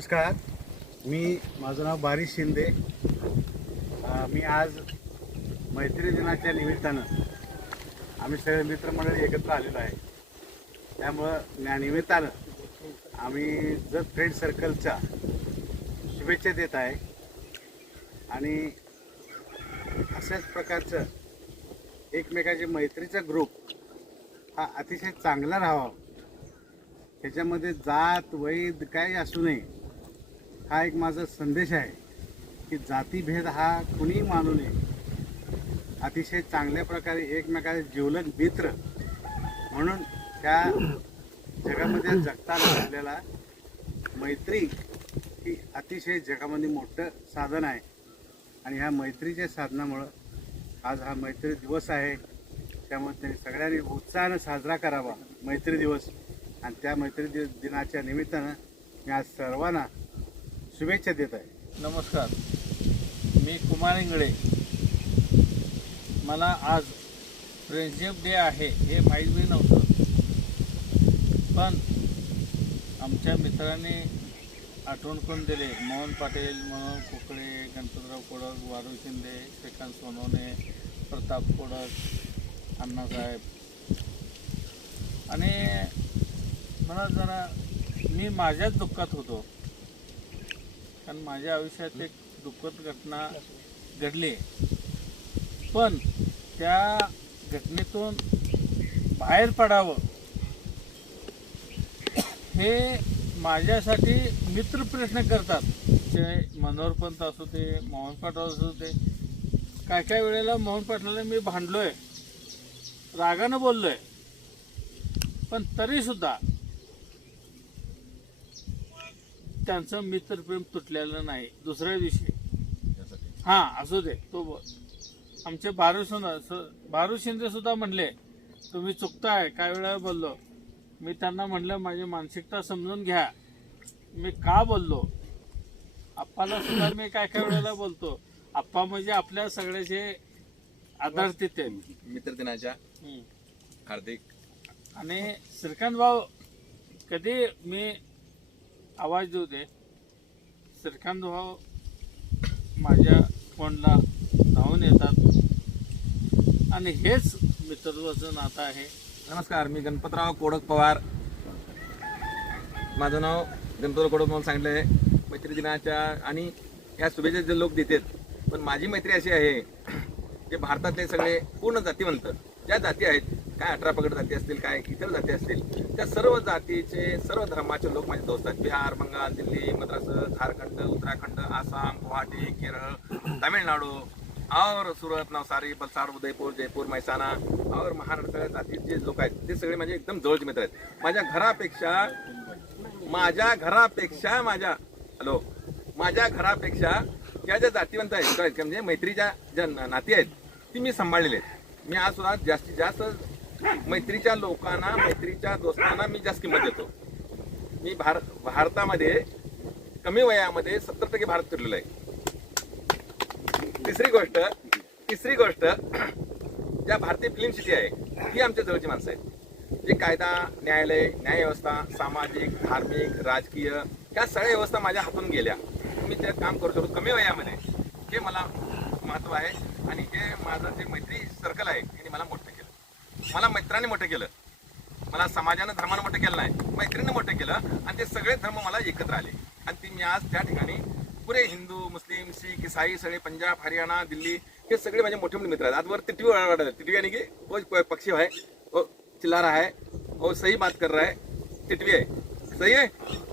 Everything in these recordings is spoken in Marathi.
नमस्कार, माझं नाव बारिश शिंदे। मी आज मैत्री दिनाच्या निमित्तानं आम्ही सगळे मित्रमंडळी एकत्र आलेलो आहे। त्यामुळं या निमित्तानं आम्ही जत फ्रेंड सर्कलच्या शुभेच्छा देत आहे आणि अशाच प्रकारचं एकमेकाच्या मैत्रीचा ग्रुप हा अतिशय चांगला राहावा, त्याच्यामध्ये जात वैध काही असू नये, हा एक माझा संदेश आहे की जातीभेद हा कुणीही मानू नये। अतिशय चांगल्या प्रकारे एकमेकाचे जिवलग मित्र म्हणून त्या जगामध्ये जगताना आपल्याला मैत्री ही अतिशय जगामध्ये मोठं साधन आहे आणि ह्या मैत्रीच्या साधनामुळं आज हा मैत्री दिवस आहे। त्यामुळे त्यांनी सगळ्यांनी उत्साहानं साजरा करावा मैत्री दिवस आणि त्या मैत्री दिनाच्या निमित्तानं मी आज सर्वांना शुभेच्छा देत आहे। नमस्कार, मी कुमार इंगळे। मला आज फ्रेंडशिप डे आहे हे माहीत बी नव्हतं, पण आमच्या मित्रांनी आठवण करून दिले। मोहन पाटील, मनोहर कुकडे, गणपतराव कोडक, वारू शिंदे, श्रीकांत सोनवणे, प्रताप कोडक, अण्णासाहेब आणि मला जरा मी माझ्याच दुःखात होतो, कारण माझ्या आयुष्यात एक दुःखद घटना घडली, पण त्या घटनेतून बाहेर पडावं हे माझ्यासाठी मित्र प्रयत्न करतात। ते मनोहर पंत असू दे, मोहन पाटील असू दे। काय वेळेला मोहन पाटलाला मी भांडलोय, रागानं बोललोय, पण तरीसुद्धा त्यांचं मित्रप्रेम तुटलेलं नाही। दुसऱ्या दिवशी हां असू दे, तो आमचे बारू शिंदे सुद्धा म्हणले तुम्ही चुकताय, काय वेळा बोललो। मी त्यांना म्हणलं माझी मानसिकता समजून घ्या, मी का बोललो। आप्पाला सुद्धा मी काय वेळेला बोलतो, आप्पा म्हणजे आपल्या सगळ्याचे आधार तिथे। मित्र दिनाच्या हार्दिक आणि श्रीकांत भाऊ कधी मी आवाज देऊ दे, श्रीकांत भाऊ माझ्या फोनला धावून येतात आणि हेच मित्रत्वाचं नातं आहे। नमस्कार, मी गणपतराव कोडक पवार। माझं नाव गणपतराव कोडक म्हणून सांगितलं आहे। मैत्री दिनाच्या आणि या शुभेच्छा जे लोक देतात, पण माझी मैत्री अशी आहे जे भारतातले सगळे पूर्ण जातीवंत ज्या जाती आहेत, काय 18 पगड जाती असतील, काय इतर जाती असतील, त्या सर्व जातीचे सर्व धर्माचे लोक माझे दोस्त आहेत। बिहार, बंगाल, दिल्ली, मद्रास, झारखंड, उत्तराखंड, आसाम, गुवाहाटी, केरळ, तामिळनाडू और सूरत, नवसारी, वलसाड, उदयपूर, जयपूर, महसाणा और महाराष्ट्र जातीचे जे लोक आहेत ते सगळे माझे एकदम जवळचे मित्र आहेत। माझ्या घरापेक्षा ज्या ज्या जातीवंत आहेत म्हणजे मैत्रीच्या ज्या नाती आहेत ती मी सांभाळलेली आहेत। मी आज सुद्धा जास्तीत जास्त मैत्रीच्या लोकांना, मैत्रीच्या दोस्तांना मी जास्त किंमत देतो। मी भारतामध्ये कमी वयामध्ये 70% भारत फिरलेलो आहे। तिसरी गोष्ट ज्या भारतीय फिल्म सिटी आहे ही आमच्या जवळची माणसं आहेत, जे कायदा, न्यायालय, न्यायव्यवस्था, सामाजिक, धार्मिक, राजकीय ह्या सगळ्या व्यवस्था माझ्या हातून गेल्या। मी त्यात काम करू शकतो कमी वयामध्ये, हे मला महत्त्व आहे। आणि हे माझं जे मैत्री सर्कल आहे यांनी मला मोठं केलं, मला मित्रांनी मोठं केलं, मला समाजानं धर्मानं मोठं केलं नाही, मैत्रीनं मोठं केलं आणि ते सगळे धर्म मला एकत्र आले आणि ती मी आज त्या ठिकाणी पुरे हिंदू, मुस्लिम, शीख, ईसाई सगळे, पंजाब, हरियाणा, दिल्ली हे सगळे माझे मोठे मोठे मित्र आहेत। आज वर टिटवी वाढत, टिटवी यानी कि वो पक्षी है, वो चिल्ला रहा है, वो सही बात कर रहा है, टिटवी है, सही है,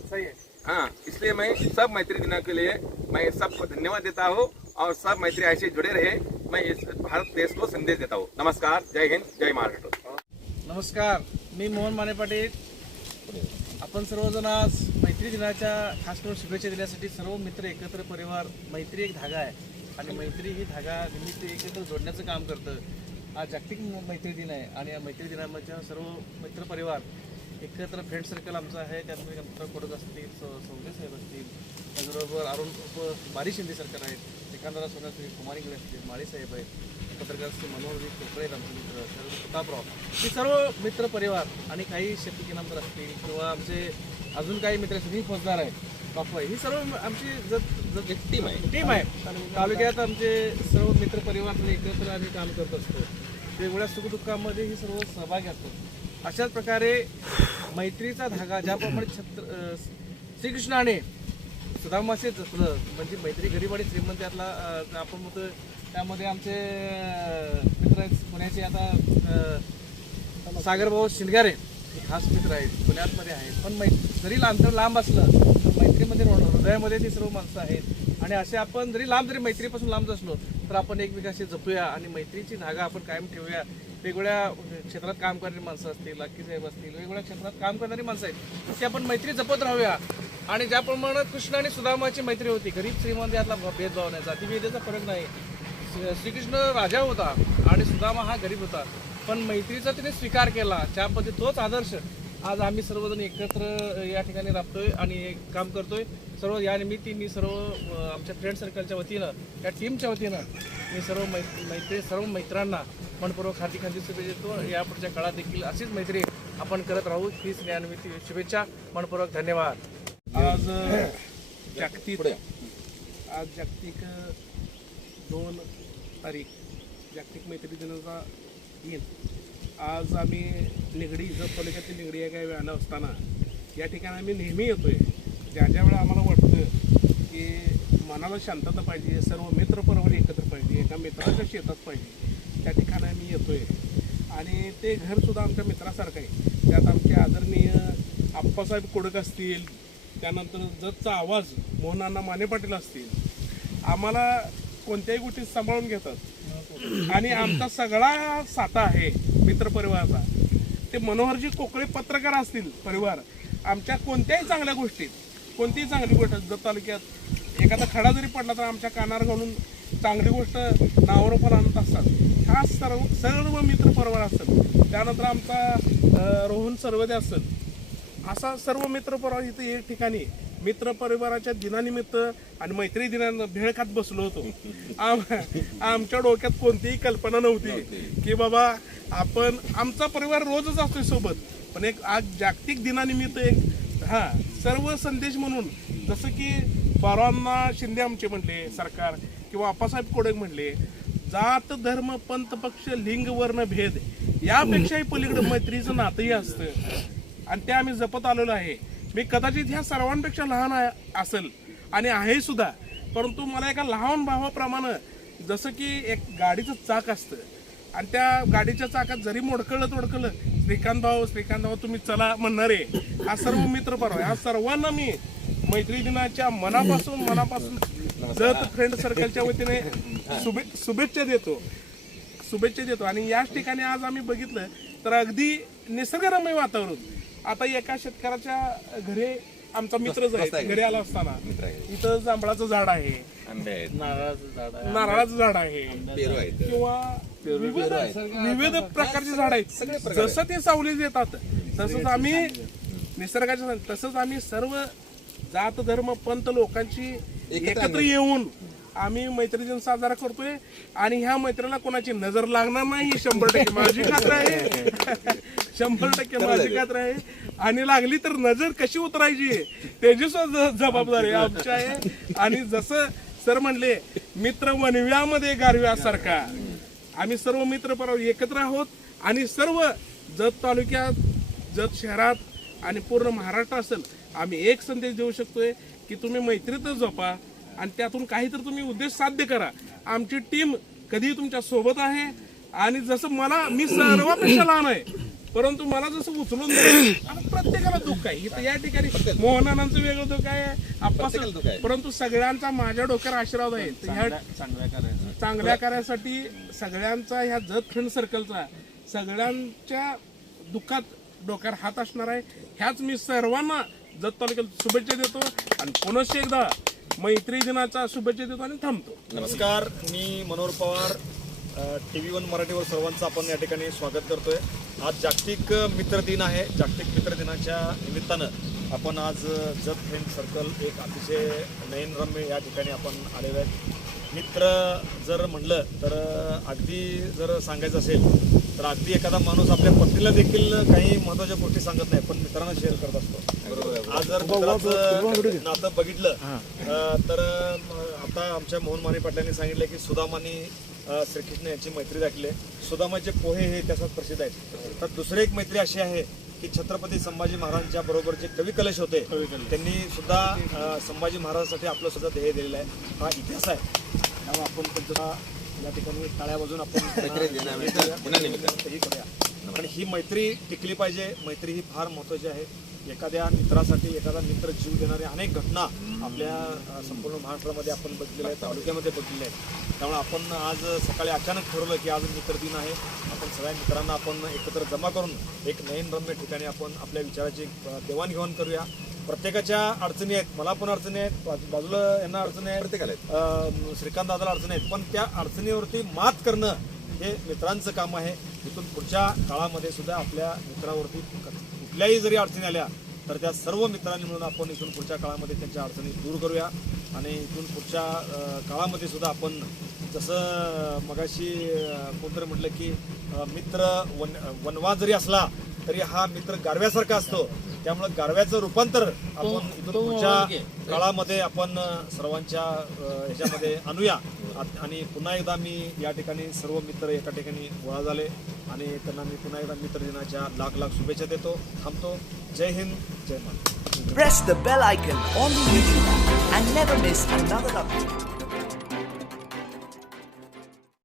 सही है। हाँ, इसलिए मैं सब मैत्री दिना के लिए मैं सबको धन्यवाद देता हूँ और सब मैत्री ऐसे जुड़े रहे, मैं इस भारत देश को संदेश देता हूँ। नमस्कार, जय हिंद, जय महाराष्ट्र। नमस्कार, मी मोहन माने पाटील। आपण सर्वजण आज मैत्री दिनाच्या खास करून शुभेच्छा देण्यासाठी सर्व मित्र एकत्र, परिवार, मैत्री एक धागा आहे आणि मैत्री ही धागा निमित्त एकत्र जोडण्याचं काम करतं। आज जागतिक मैत्री दिन आहे आणि या मैत्री दिनामध्ये सर्व मित्र परिवार एकत्र फ्रेंड सर्कल आमचं आहे। त्यामध्ये गणपतराव कोडक असतील, सौदे साहेब असतील, त्याचबरोबर अरुण बारी शिंदे सरकार आहेत, श्रीकांतराव सोनवणे, कुमार इंगळे असतील, माळी साहेब आहेत, पत्रकार श्री मनोहर कुकडे आहेत आमचे मित्र, प्रतापराव, हे सर्व मित्र परिवार आणि काही शेतकी इनामदार असतील किंवा आमचे अजून काही मित्र असतील, फौजदार आहेत, बापू आहे, ही सर्व आमची जत एक टीम आहे. टीम आहे. तालुक्यात आमचे सर्व मित्र परिवार एकत्र आम्ही काम करत असतो. वेगवेगळ्या सुखदुःखामध्ये ही सर्व सहभागी असतो. अशाच प्रकारे मैत्रीचा धागा ज्याप्रमाणे श्रीकृष्णाने सुदामाचे जपलं, म्हणजे मैत्री गरीब आणि श्रीमंत यातला आपण म्हणतो. त्यामध्ये आमचे मित्र आहेत पुण्याचे, आता सागरभाऊ शिंदगारे खास मित्र आहेत, पुण्यामध्ये आहेत. पण जरी अंतर लांब असलं तर मैत्रीमध्ये हृदयामध्ये ती सर्व माणसं आहेत. आणि असे आपण जरी मैत्रीपासून लांब असलो तर आपण एकमेकाशी जपूया आणि मैत्रीची धागा आपण कायम ठेवूया. वेगवेगळ्या क्षेत्रात काम करणारी माणसं असतील, लाकी साहेब असतील, वेगवेगळ्या क्षेत्रात काम करणारी माणसं आहेत, ती आपण मैत्री जपत राहूया. आणि ज्याप्रमाणे कृष्ण आणि सुदामाची मैत्री होती, गरीब श्रीमंत यातला भेदभाव नाही, जातीभेदाचा फरक नाही. श्रीकृष्ण राजा होता आणि सुदामा हा गरीब होता, पण मैत्रीचा तिने स्वीकार केला. त्या पद्धती तोच आदर्श आज आम्ही सर्वजण एकत्र या ठिकाणी राबतोय आणि काम करतोय. सर्व या निमित्ती मी सर्व आमच्या फ्रेंड सर्कलच्या वतीनं, या टीमच्या वतीनं मी सर्व मित्रांना मनपूर्वक हार्दिक शुभेच्छा देतो. यापुढच्या काळात देखील अशीच मैत्री आपण करत राहू, हीच यानिमित्त शुभेच्छा. मनपूर्वक धन्यवाद. आज जागतिक 2 तारीख जागतिक मैत्री दिनाचा दिन. आज आम्ही निगडी, जत तालुक्यातील निगडी या काही व्यानं असताना या ठिकाणी आम्ही नेहमी येतोय. ज्या वेळा आम्हाला वाटतं की मनाला शांतता पाहिजे, सर्व मित्र परिवार एकत्र पाहिजे, एका मित्राच्या शेतात पाहिजे, त्या ठिकाणी आम्ही येतोय. आणि ते घरसुद्धा आमच्या मित्रासारखं आहे. त्यात आमचे आदरणीय आप्पासाहेब कोडक असतील, त्यानंतर जतचा आवाज मोहनांना माने पाटील असतील, आम्हाला कोणत्याही गोष्टी सांभाळून घेतात. आणि आमचा सगळा साता आहे मित्रपरिवाराचा. ते मनोहरजी कोकळे पत्रकार असतील परिवार, आमच्या कोणत्याही चांगल्या गोष्टीत, कोणतीही चांगली गोष्ट जत तालुक्यात एखादा खडा जरी पडला तर आमच्या कानावर घालून चांगली गोष्ट नावावर पण आणत असतात. हा सर्व मित्रपरिवार असतात. त्यानंतर आमचा रोहन सर्वदे असेल, असा सर्व मित्रपरिवार इथं एक ठिकाणी मित्रपरिवाराच्या दिनानिमित्त आणि मैत्री दिनानं भेळ खात बसलो होतो. आमच्या डोक्यात कोणतीही कल्पना नव्हती की बाबा आपण, आमचा परिवार रोजच असतोय सोबत, पण एक आज जागतिक दिनानिमित्त एक सर्व संदेश म्हणून, जसं की बारांना शिंदे आमचे म्हणले सरकार, किंवा आप्पासाहेब कोडक म्हणले, जात धर्म पंथ पक्ष लिंग वर्ण भेद यापेक्षाही पलीकडे मैत्रीचं नातंही असतं आणि ते आम्ही जपत आलेलो आहे. मी कदाचित ह्या सर्वांपेक्षा लहान असेल आणि आहे सुद्धा, परंतु मला एका लहान भावाप्रमाणे, जसं की एक गाडीचं चाक असतं आणि त्या गाडीच्या चाकात जरी मोडकळलं श्रीकांत भाऊ तुम्ही चला म्हणणारे हा सर्व मित्र परिवार, ह्या सर्वांना मी मैत्री दिनाच्या मनापासून जत फ्रेंड सर्कलच्या वतीने शुभेच्छा देतो. आणि याच ठिकाणी आज आम्ही बघितलं तर अगदी निसर्गरम्य वातावरण. आता एका शेतकऱ्याच्या घरी आमचा मित्रच आहे, घरी आला असताना इथं जांभळाचं झाड आहे, नारळाचं झाड आहे, किंवा विविध प्रकारचे झाड आहेत. जसं ते सावली देतात तसंच आम्ही निसर्गाच्या, तसंच आम्ही सर्व जात धर्म पंथ लोकांची एकत्र येऊन आम्ही मैत्री दिन साजरा करतोय. आणि ह्या मैत्रीला कोणाची नजर लागणार नाही, 100% माझी खात्री आहे. 100% माझी खात्री आहे. आणि लागली तर नजर कशी उतरायची त्याची सुद्धा जबाबदारी आमची आहे. आणि जसं सर म्हणले, मित्र वनव्यामध्ये गारव्यासारखा, आम्ही सर्व मित्र परिवार एकत्र आहोत. आणि सर्व जत तालुक्यात, जत शहरात आणि पूर्ण महाराष्ट्र असेल, आम्ही एक संदेश देऊ शकतोय की तुम्ही मैत्रीतच जपा आणि त्यातून काहीतरी तुम्ही उद्देश साध्य करा. आमची टीम कधी तुमच्या सोबत आहे. आणि जसं मी सर्वापेक्षा लहान आहे, परंतु मला जसं उचलून प्रत्येकाला दुःख आहे. इथं या ठिकाणी मोहनानांचं वेगळं दुःख आहे, आप्पाचं, परंतु सगळ्यांचा माझ्या डोक्यावर आशीर्वाद आहे. चांगल्या कार्यासाठी सगळ्यांचा, ह्या जत फ्रेंड सर्कलचा सगळ्यांच्या दुःखात डोक्यावर हात असणार आहे. ह्याच मी सर्वांना जत तालुक्यात शुभेच्छा देतो आणि पुनश्च एकदा मैत्री दिनाच्या शुभेच्छा देतो आणि थांबतो. नमस्कार, मी मनोहर पवार, TV1 मराठीवर सर्वांचं आपण या ठिकाणी स्वागत करतोय. आज जागतिक मित्र दिन आहे. जागतिक मित्र दिनाच्या निमित्तानं आपण आज जत फ्रेंड सर्कल एक अतिशय नयनरम्य या ठिकाणी आपण आलेलो आहे. मित्र जर म्हणलं तर अगदी जर सांगायचं असेल तर अगदी एखादा माणूस आपल्या पत्नीला देखील काही महत्वाच्या गोष्टी सांगत नाही, पण मित्रांना शेअर करत असतो. आज जर मित्राचं नातं बघितलं तर आता आमच्या मोहन माने पाटलांनी सांगितलं की सुदामानी श्रीकृष्ण यांची मैत्री दाखली आहे. सुदामाचे पोहे हे त्याच्यात प्रसिद्ध आहेत. तर दुसरी एक मैत्री अशी आहे की छत्रपती संभाजी महाराजांच्या बरोबर जे कवी कलश होते त्यांनी सुद्धा संभाजी महाराजांसाठी आपलं सुद्धा ध्येय दिलेलं आहे. हा इतिहास आहे. त्यामुळे आपण त्यांचा या ठिकाणी टाळ्या वाजून आपण हे करूया. आणि ही मैत्री टिकली पाहिजे. मैत्री ही फार महत्वाची आहे. एखाद्या मित्रासाठी एखादा मित्र जीव देणारे अनेक घटना आपल्या संपूर्ण महाराष्ट्रामध्ये आपण बघितलेल्या आहेत, तालुक्यामध्ये बघितलेल्या आहेत. त्यामुळे आपण आज सकाळी अचानक ठरवलं की आज मित्र दिन आहे. आपण सगळ्या मित्रांना आपण एकत्र जमा करून एक नयनरम्य ठिकाणी आपण आपल्या विचाराची देवाणघेवाण करूया. प्रत्येकाच्या अडचणी आहेत. मला पण अडचणी आहेत, बाजूला यांना अडचणी आहेत, प्रत्येकाला श्रीकांत दादाला अडचणी आहेत. पण त्या अडचणीवरती मात करणं हे मित्रांचं काम आहे. इथून पुढच्या काळामध्ये सुद्धा आपल्या मित्रावरती कुठल्याही जरी अडचणी आल्या तर त्या सर्व मित्रांनी मिळून आपण इथून पुढच्या काळामध्ये त्यांच्या अडचणी दूर करूया. आणि इथून पुढच्या काळामध्ये सुद्धा आपण जसं मगाशी कोणतरी म्हटलं की मित्र वनवा जरी असला तरी हा मित्र गारव्यासारखा असतो. त्यामुळे गारव्याचं रूपांतर आपण इथून पुढच्या काळामध्ये आपण सर्वांच्या ह्याच्यामध्ये आणूया. आणि पुन्हा एकदा मी या ठिकाणी सर्व मित्र एका ठिकाणी गोळा झाले आणि त्यांना मी पुन्हा एकदा मित्र दिनाच्या लाख लाख शुभेच्छा देतो. थांबतो. जय हिंद, जय Maharashtra. Press the bell icon on the YouTube app and never miss another update.